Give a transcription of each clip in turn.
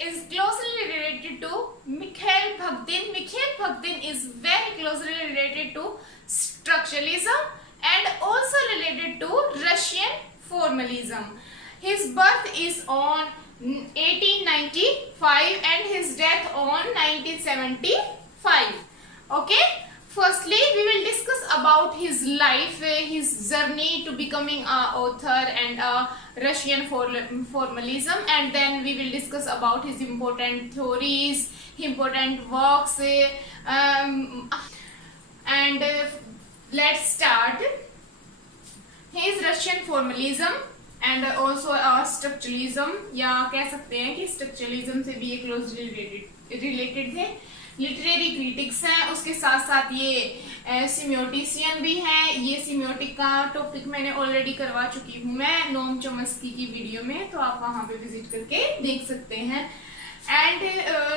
is closely related to Mikhail Bakhtin. Mikhail Bakhtin is very closely related to structuralism and also related to Russian formalism. His birth is on 1895 and his death on 1975. Okay. Firstly, we will discuss about his life, his journey to becoming an author and a Russian formalism, and then we will discuss about his important theories, important works, and let's start. His Russian formalism and also structuralism, या कह सकते हैं कि structuralism से भी ये closely related थे. Literary critics हैं, उसके साथ साथ ये सिम्योटिशियन भी हैं. ये सिम्योटिक का टॉपिक मैंने ऑलरेडी करवा चुकी हूँ मैं नोम चोम्स्की की वीडियो में, तो आप वहां पे विजिट करके देख सकते हैं. एंड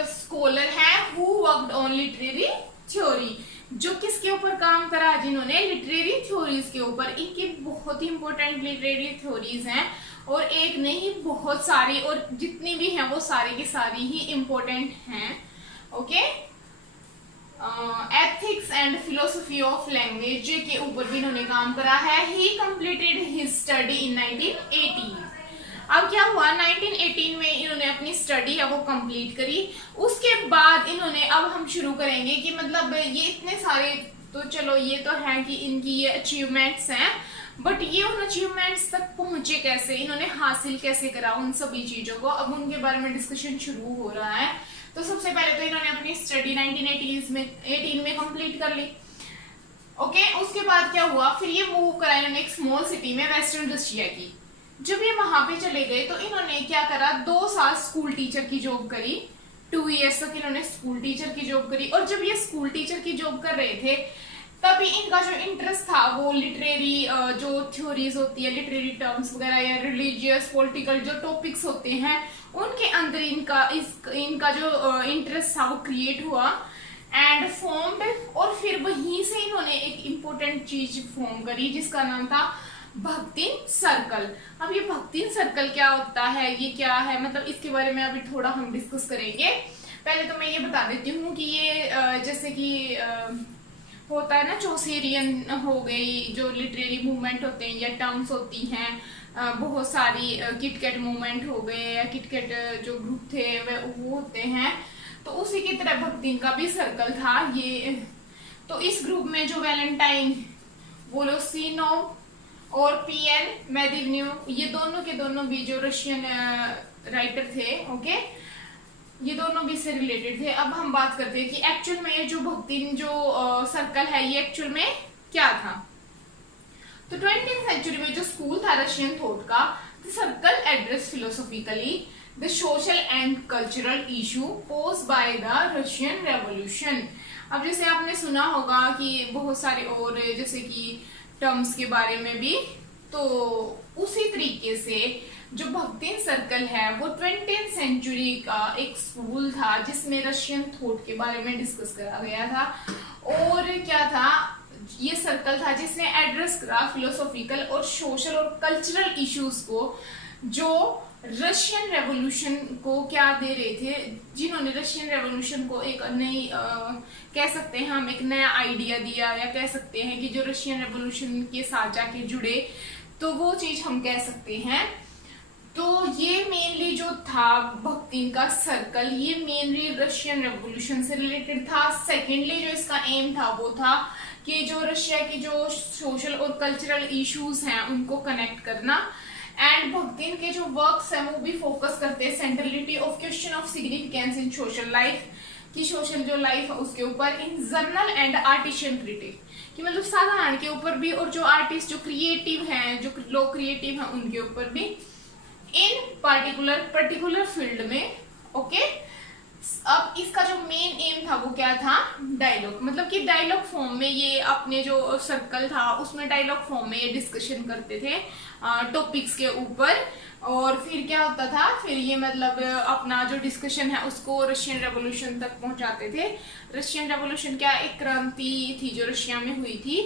स्कॉलर है who worked on literary theory, जो किसके ऊपर काम करा, जिन्होंने लिटरेरी थ्योरीज के ऊपर. इनकी बहुत ही इंपॉर्टेंट लिटरेरी थ्योरीज हैं और एक नहीं बहुत सारी, और जितनी भी हैं वो सारी की सारी ही इंपॉर्टेंट हैं. Okay. Ethics and philosophy of language के ऊपर भी इन्होंने काम करा है. ही कंप्लीटेड हिज स्टडी इन 1918. अब क्या हुआ, 1918 में इन्होंने अपनी स्टडी है वो कंप्लीट करी. उसके बाद इन्होंने, अब हम शुरू करेंगे कि मतलब ये इतने सारे, तो चलो ये तो है कि इनकी ये अचीवमेंट्स हैं, बट ये उन अचीवमेंट्स तक पहुंचे कैसे, इन्होंने हासिल कैसे करा उन सभी चीजों को, अब उनके बारे में डिस्कशन शुरू हो रहा है. तो सबसे पहले तो इन्होंने अपनी स्टडी 1918 में कंप्लीट कर ली. ओके. उसके बाद क्या हुआ, फिर ये मूव करा इन्होंने एक स्मॉल सिटी में वेस्टर्न रशिया की. जब ये वहां पे चले गए तो इन्होंने क्या करा, 2 साल स्कूल टीचर की जॉब करी. 2 इयर्स तक इन्होंने स्कूल टीचर की जॉब करी. और जब ये स्कूल टीचर की जॉब कर रहे थे तभी इनका जो इंटरेस्ट था वो लिटरेरी जो थ्योरीज होती है, लिटरेरी टर्म्स वगैरह या रिलीजियस पॉलिटिकल जो टॉपिक्स होते हैं उनके अंदर इनका जो इंटरेस्ट था वो क्रिएट हुआ एंड फॉर्म्ड. और फिर वहीं से इन्होंने एक इम्पोर्टेंट चीज फॉर्म करी जिसका नाम था भक्तिन सर्कल. अब ये भक्तिन सर्कल क्या होता है, ये क्या है, मतलब इसके बारे में अभी थोड़ा हम डिस्कस करेंगे. पहले तो मैं ये बता देती हूँ कि ये जैसे कि होता है ना, चौसेरियन हो गई, जो लिटरेरी मूवमेंट होते हैं या टर्म्स होती हैं, बहुत सारी किटकैट मूवमेंट हो गए या किटकैट जो ग्रुप थे वो होते हैं, तो उसी की तरह भक्तिन का भी सर्कल था ये. तो इस ग्रुप में जो वैलेंटाइन वोलोसिनोव और पीएन मेदिवन्यू, ये दोनों के दोनों भी जो रशियन राइटर थे, ओके, ये दोनों भी से रिलेटेड थे. अब हम बात करते हैं कि एक्चुअल में ये जो भक्तिन जो सर्कल है ये एक्चुअल में क्या था. तो 20th सेंचुरी में जो स्कूल था रशियन थॉट का, the circle address philosophically the social and cultural issue posed by the Russian revolution. अब जैसे आपने सुना होगा कि बहुत सारे और जैसे कि टर्म्स के बारे में भी, तो उसी तरीके से जो भक्तिन सर्कल है वो 20th सेंचुरी का एक स्कूल था जिसमें रशियन थॉट के बारे में डिस्कस करा गया था. और क्या था, ये सर्कल था जिसने एड्रेस करा फिलोसॉफिकल और सोशल और कल्चरल इश्यूज को जो रशियन रेवोल्यूशन को क्या दे रहे थे, जिन्होंने रशियन रेवोल्यूशन को एक नई कह सकते हैं हम एक नया आइडिया दिया, या कह सकते हैं कि जो रशियन रेवोल्यूशन के साथ जाके जुड़े, तो वो चीज हम कह सकते हैं. तो ये मेनली जो था भक्तिन का सर्कल, ये मेनली रशियन रेवोल्यूशन से रिलेटेड था. सेकेंडली जो इसका एम था वो था कि जो रशिया की जो सोशल और कल्चरल इश्यूज हैं उनको कनेक्ट करना. एंड भक्तिन के जो वर्क्स हैं वो भी फोकस करते हैं centrality of question of significance in social life, कि सोशल जो लाइफ है उसके ऊपर, इन जर्नल एंड आर्टिशियन क्रिटिक, कि मतलब साधारण के ऊपर भी और जो आर्टिस्ट जो क्रिएटिव हैं, जो लोग क्रिएटिव हैं उनके ऊपर भी, इन पर्टिकुलर फील्ड में. ओके. अब इसका जो मेन एम था वो क्या था, डायलॉग, मतलब कि डायलॉग फॉर्म में ये अपने जो सर्कल था उसमें डायलॉग फॉर्म में ये डिस्कशन करते थे टॉपिक्स के ऊपर. और फिर क्या होता था, फिर ये मतलब अपना जो डिस्कशन है उसको रशियन रेवोल्यूशन तक पहुंचाते थे. रशियन रेवोल्यूशन क्या एक क्रांति थी जो रशिया में हुई थी,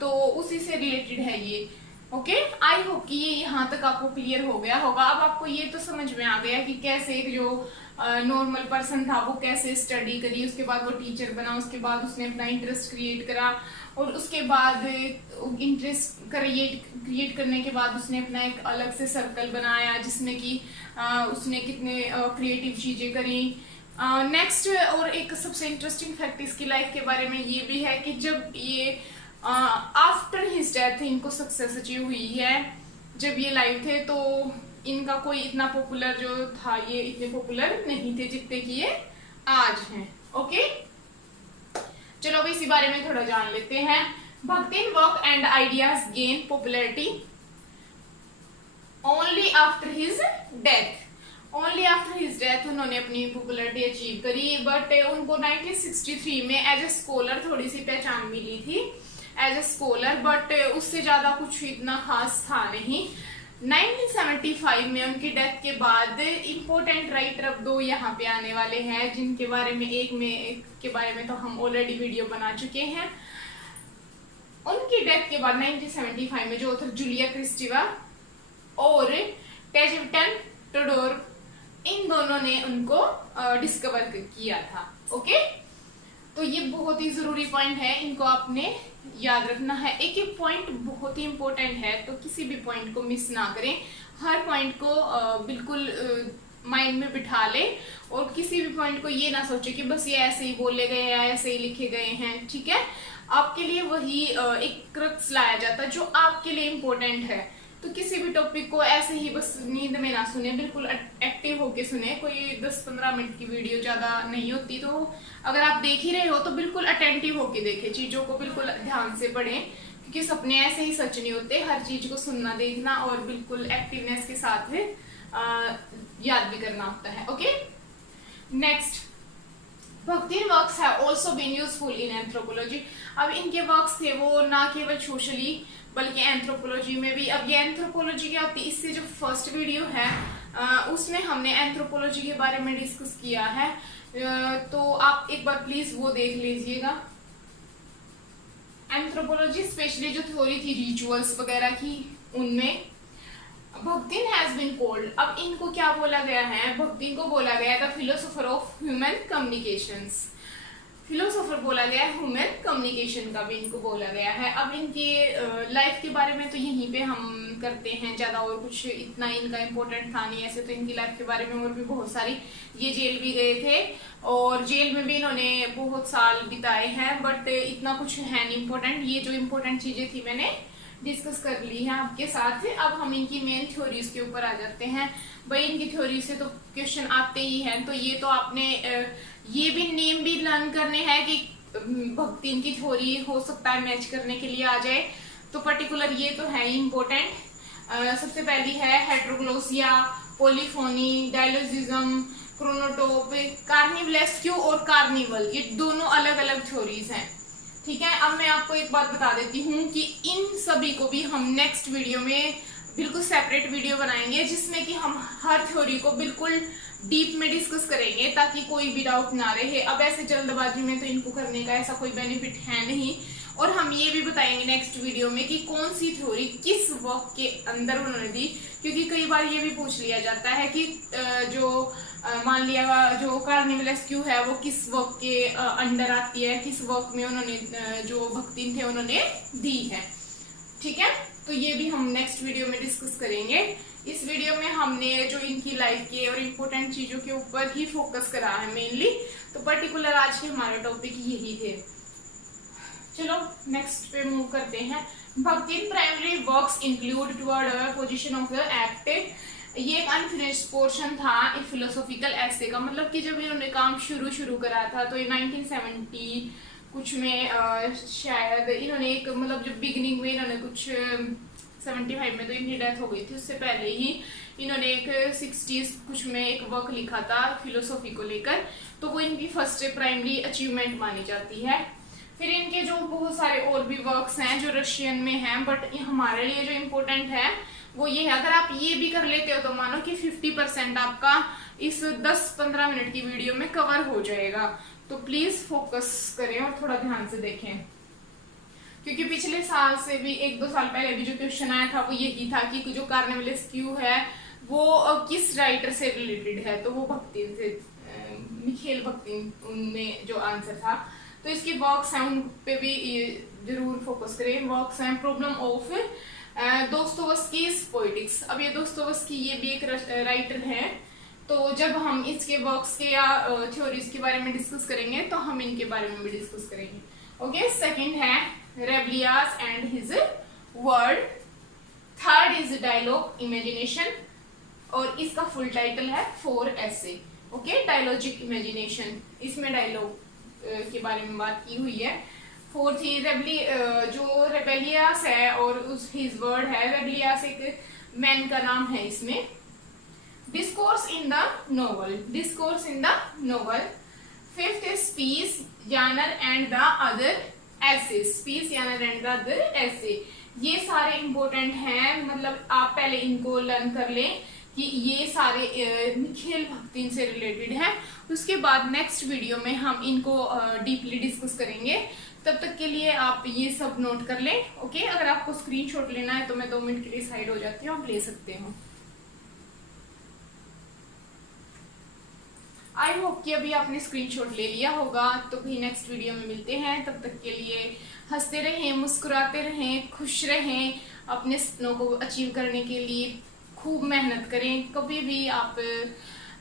तो उसी से रिलेटेड है ये. ओके, आई होप कि ये यहाँ तक आपको क्लियर हो गया होगा। अब आपको ये तो समझ में आ गया कि कैसे एक जो नॉर्मल पर्सन था वो कैसे स्टडी करी, उसके बाद वो टीचर बना, उसके बाद उसने अपना इंटरेस्ट क्रिएट करा, और उसके बाद इंटरेस्ट क्रिएट करने के बाद उसने अपना एक अलग से सर्कल बनाया जिसमें कि उसने कितने क्रिएटिव चीजें करी। नेक्स्ट और एक सबसे इंटरेस्टिंग फैक्ट इसकी लाइफ के बारे में ये भी है कि जब ये आफ्टर हिज डेथ इनको सक्सेस अचीव हुई है, जब ये लाइव थे तो इनका कोई इतना पॉपुलर जो था, ये इतने पॉपुलर नहीं थे जितने कि ये आज हैं। ओके, चलो अब इसी बारे में थोड़ा जान लेते हैं। Bakhtin work and ideas gain popularity only after his death. Only after his death उन्होंने अपनी पॉपुलैरिटी अचीव करी, बट उनको 1963 में एज ए स्कॉलर थोड़ी सी पहचान मिली थी एज ए स्कॉलर, बट उससे ज्यादा कुछ इतना खास था नहीं। 1975 में उनकी डेथ के बाद इम्पोर्टेंट राइटर अब दो यहाँ पे आने वाले हैं, जिनके बारे में एक के बारे में तो हम ऑलरेडी वीडियो बना चुके हैं। उनकी डेथ के बाद 1975 में जो ऑथर जूलिया क्रिस्टीवा और टेजिवटन टोडोर, इन दोनों ने उनको डिस्कवर किया था। ओके, तो ये बहुत ही जरूरी पॉइंट है, इनको आपने याद रखना है। एक एक पॉइंट बहुत ही इंपॉर्टेंट है, तो किसी भी पॉइंट को मिस ना करें, हर पॉइंट को बिल्कुल माइंड में बिठा ले, और किसी भी पॉइंट को ये ना सोचे कि बस ये ऐसे ही बोले गए या ऐसे ही लिखे गए हैं। ठीक है, आपके लिए वही एक क्रक्स लाया जाता है जो आपके लिए इम्पोर्टेंट है। तो किसी भी टॉपिक को ऐसे ही बस नींद में ना सुने, बिल्कुल एक्टिव होके सुने। कोई 10-15 मिनट की वीडियो ज्यादा नहीं होती, तो अगर आप देख ही रहे हो तो बिल्कुल अटेंटिव होके देखें, चीजों को बिल्कुल ध्यान से पढ़ें, क्योंकि सपने ऐसे ही सच नहीं होते। हर चीज को सुनना, देखना और बिल्कुल एक्टिवनेस के साथ याद भी करना होता है। Okay, next, Bakhtin works have also been useful in anthropology. अब इनके वर्क्स थे वो ना केवल सोशली बल्कि एंथ्रोपोलॉजी में भी। अब ये एंथ्रोपोलॉजी क्या होती है, इससे जो फर्स्ट वीडियो है उसमें हमने एंथ्रोपोलॉजी के बारे में डिस्कस किया है, तो आप एक बार प्लीज वो देख लीजिएगा। एंथ्रोपोलॉजी स्पेशली जो थ्योरी थी रिचुअल्स वगैरह की, उनमें भक्तिन हैज बीन कॉल्ड, अब इनको क्या बोला गया है, भक्तिन को बोला गया the philosopher of human communications. Philosopher बोला गया है, ह्यूमन कम्युनिकेशन का भी इनको बोला गया है। अब इनकी लाइफ के बारे में तो यहीं पे हम करते हैं, ज्यादा और कुछ इतना इनका इम्पोर्टेंट था नहीं। ऐसे तो इनकी लाइफ के बारे में और भी बहुत सारी, ये जेल भी गए थे और जेल में भी इन्होंने बहुत साल बिताए हैं, बट इतना कुछ है नहीं इम्पोर्टेंट। ये जो इम्पोर्टेंट चीजें थी मैंने डिस्कस कर ली है आपके साथ। अब हम इनकी मेन थ्योरीज के ऊपर आ जाते हैं। भाई इनकी थ्योरी से तो क्वेश्चन आते ही हैं, तो ये तो आपने ये भी नेम भी लर्न करने हैं कि भक्तिन की थ्योरी हो सकता है मैच करने के लिए आ जाए, तो पर्टिकुलर ये तो है ही इम्पोर्टेंट। सबसे पहली है हेट्रोग्लोसिया, पॉलीफोनी, डायलोजिज्म, क्रोनोटोप, कार्निवलेस्क्यू और कार्निवल, ये दोनों अलग अलग थ्योरीज हैं। ठीक है, अब मैं आपको एक बात बता देती हूँ कि इन सभी को भी हम नेक्स्ट वीडियो में बिल्कुल सेपरेट वीडियो बनाएंगे, जिसमें कि हम हर थ्योरी को बिल्कुल डीप में डिस्कस करेंगे, ताकि कोई भी डाउट ना रहे। अब ऐसे जल्दबाजी में तो इनको करने का ऐसा कोई बेनिफिट है नहीं, और हम ये भी बताएंगे नेक्स्ट वीडियो में कि कौन सी थ्योरी किस वर्क के अंदर उन्होंने दी, क्योंकि कई बार ये भी पूछ लिया जाता है कि जो मान लिया जो कार्निवलेस्क्यू है वो किस वर्क के अंडर आती है, किस वर्क में उन्होंने जो भक्तिन थे उन्होंने दी है। ठीक है, तो ये भी हम नेक्स्ट वीडियो में डिस्कस करेंगे। इस वीडियो में हमने जो इनकी लाइफ के और इम्पोर्टेंट चीजों के ऊपर ही फोकस करा है मेनली, तो पर्टिकुलर आज के हमारे टॉपिक यही थे। चलो नेक्स्ट पे मूव करते हैं। Bakhtin primary works include toward position of the act, ये एक अनफिनिश्ड पोर्शन था एक फिलोसॉफिकल एसे का, मतलब कि जब इन्होंने काम शुरू करा था तो 1970 कुछ में शायद इन्होंने एक, मतलब जब बिगिनिंग में इन्होंने कुछ 75 में तो इनकी डेथ हो गई थी, उससे पहले ही इन्होंने एक 60s कुछ में एक वर्क लिखा था फिलोसॉफी को लेकर, तो वो इनकी फर्स्ट प्राइमरी अचीवमेंट मानी जाती है। फिर इनके जो बहुत सारे और भी वर्क्स हैं जो रशियन में हैं, बट हमारे लिए जो इम्पोर्टेंट है वो ये है, अगर आप ये भी कर लेते हो तो मानो कि 50% आपका इस 10-15 मिनट की वीडियो में कवर हो जाएगा। तो प्लीज फोकस करें और थोड़ा ध्यान से देखें। क्योंकि पिछले साल से भी 1-2 साल पहले भी जो क्वेश्चन आया था वो यही था कि जो कार्निवलिस क्यू है वो किस राइटर से रिलेटेड है, तो वो भक्तिन से, मिखेल भक्तिन उनमें जो आंसर था। तो इसके वर्क्स हैं उन पे भी जरूर फोकस करें। वर्क्स हैं प्रॉब्लम ऑफ दोस्तोवस्कीज पोएटिक्स। अब ये दोस्तोवस्की ये भी एक राइटर है, तो जब हम इसके वर्क्स के या थ्योरीज के बारे में डिस्कस करेंगे तो हम इनके बारे में भी डिस्कस करेंगे। ओके, सेकंड है Rabelais and his word. Third is dialogue imagination, और इसका फुल टाइटल है 4 essay। ओके, डायलॉजिक इमेजिनेशन, इसमें डायलॉग के बारे में बात की हुई है। फोर्थ ही जो रेबेलियास है और उस हिज वर्ड है। रेबेलियास एक मैन का नाम है इसमें। Discourse in the novel, discourse in the novel. Fifth is speech, genre and the other essay, speech, genre and the other essay. ये सारे इंपॉर्टेंट हैं, मतलब आप पहले इनको लर्न कर लें कि ये सारे मिखेल भक्तिन से रिलेटेड हैं। उसके बाद नेक्स्ट वीडियो में हम इनको डीपली डिस्कस करेंगे। तब तक के लिए आप ये सब नोट कर लें। ओके, अगर आपको स्क्रीनशॉट लेना है तो मैं 2 मिनट के लिए साइड हो जाती हूँ, आप ले सकते हो। आई होप कि अभी आपने स्क्रीनशॉट ले लिया होगा। तो भी नेक्स्ट वीडियो में मिलते हैं, तब तक के लिए हंसते रहें, मुस्कुराते रहें, खुश रहें, अपने सपनों को अचीव करने के लिए खूब मेहनत करें। कभी भी आप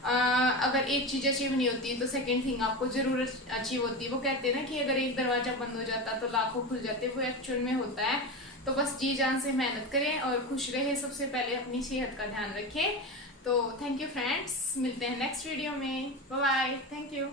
अगर एक चीज अचीव नहीं होती तो सेकंड थिंग आपको जरूर अचीव होती है। वो कहते हैं ना कि अगर एक दरवाजा बंद हो जाता तो लाखों खुल जाते, वो एक्चुअल में होता है। तो बस जी जान से मेहनत करें और खुश रहे। सबसे पहले अपनी सेहत का ध्यान रखें। तो थैंक यू फ्रेंड्स, मिलते हैं नेक्स्ट वीडियो में। Bye bye, thank you.